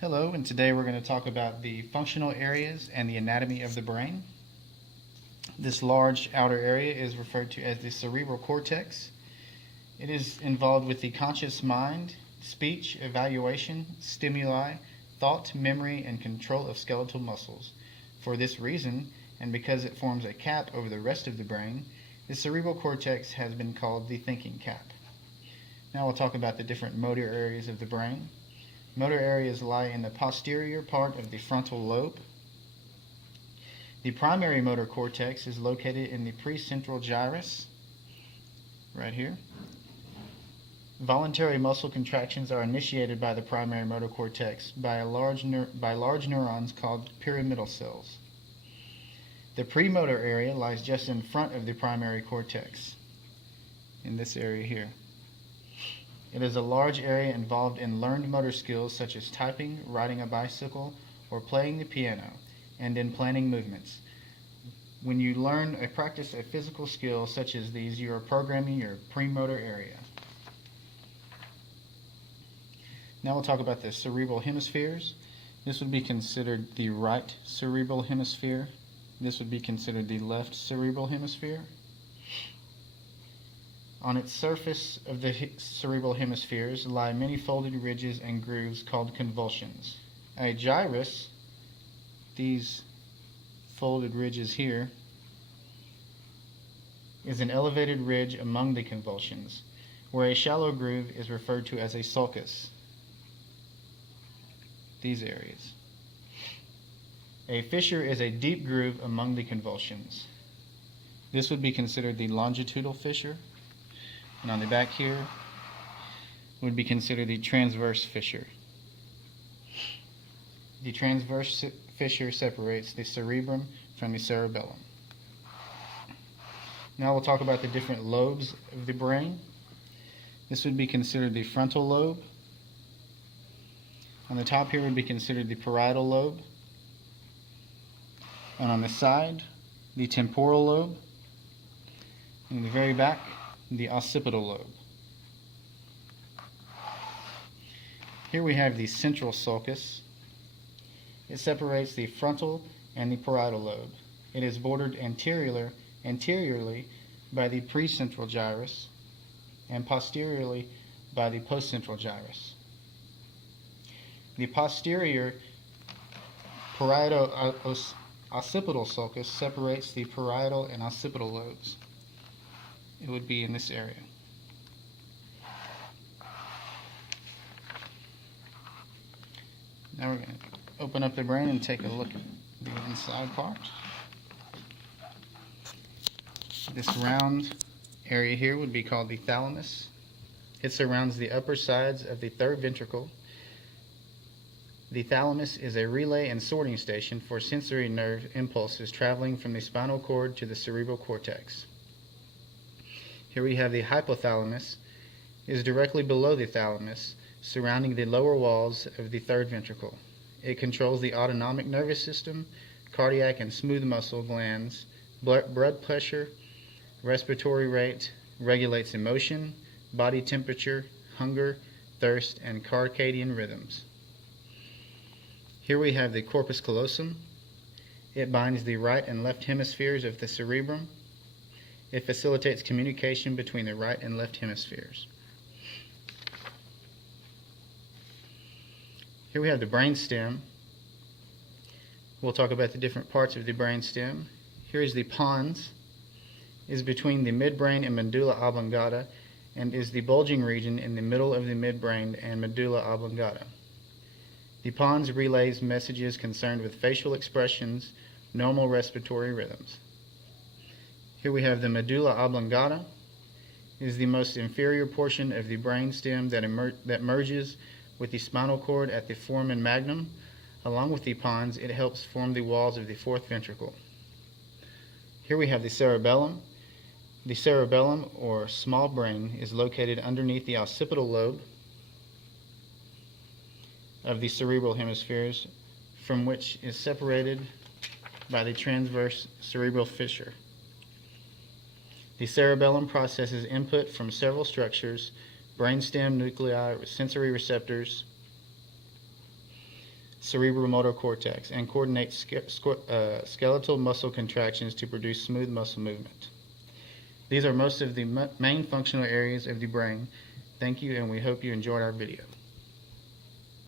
Hello, and today we're going to talk about the functional areas and the anatomy of the brain. This large outer area is referred to as the cerebral cortex. It is involved with the conscious mind, speech, evaluation, stimuli, thought, memory, and control of skeletal muscles. For this reason, and because it forms a cap over the rest of the brain, the cerebral cortex has been called the thinking cap. Now we'll talk about the different motor areas of the brain. Motor areas lie in the posterior part of the frontal lobe. The primary motor cortex is located in the precentral gyrus, right here. Voluntary muscle contractions are initiated by the primary motor cortex by large neurons called pyramidal cells. The premotor area lies just in front of the primary cortex, in this area here. It is a large area involved in learned motor skills such as typing, riding a bicycle, or playing the piano, and in planning movements. When you learn or practice a physical skill such as these, you are programming your premotor area. Now we'll talk about the cerebral hemispheres. This would be considered the right cerebral hemisphere. This would be considered the left cerebral hemisphere. On its surface of the cerebral hemispheres lie many folded ridges and grooves called convulsions. A gyrus, these folded ridges here, is an elevated ridge among the convulsions, where a shallow groove is referred to as a sulcus. These areas. A fissure is a deep groove among the convulsions. This would be considered the longitudinal fissure. And on the back here would be considered the transverse fissure. The transverse fissure separates the cerebrum from the cerebellum. Now we'll talk about the different lobes of the brain. This would be considered the frontal lobe. On the top here would be considered the parietal lobe. And on the side, the temporal lobe. And in the very back, the occipital lobe. Here we have the central sulcus. It separates the frontal and the parietal lobe. It is bordered anteriorly by the precentral gyrus and posteriorly by the postcentral gyrus. The posterior parieto-occipital sulcus separates the parietal and occipital lobes. It would be in this area. Now we're going to open up the brain and take a look at the inside part. This round area here would be called the thalamus. It surrounds the upper sides of the third ventricle. The thalamus is a relay and sorting station for sensory nerve impulses traveling from the spinal cord to the cerebral cortex. Here we have the hypothalamus. It is directly below the thalamus, surrounding the lower walls of the third ventricle. It controls the autonomic nervous system, cardiac and smooth muscle glands, blood pressure, respiratory rate, regulates emotion, body temperature, hunger, thirst, and circadian rhythms. Here we have the corpus callosum. It binds the right and left hemispheres of the cerebrum. It facilitates communication between the right and left hemispheres. Here we have the brainstem. We'll talk about the different parts of the brainstem. Here is the pons. It is between the midbrain and medulla oblongata and is the bulging region in the middle of the midbrain and medulla oblongata. The pons relays messages concerned with facial expressions, normal respiratory rhythms. Here we have the medulla oblongata. It is the most inferior portion of the brainstem that merges with the spinal cord at the foramen magnum. Along with the pons, it helps form the walls of the fourth ventricle. Here we have the cerebellum. The cerebellum, or small brain, is located underneath the occipital lobe of the cerebral hemispheres, from which is separated by the transverse cerebral fissure. The cerebellum processes input from several structures, brainstem nuclei, sensory receptors. cerebral motor cortex, and coordinate skeletal muscle contractions to produce smooth muscle movement. These are most of the main functional areas of the brain. Thank you, and we hope you enjoyed our video.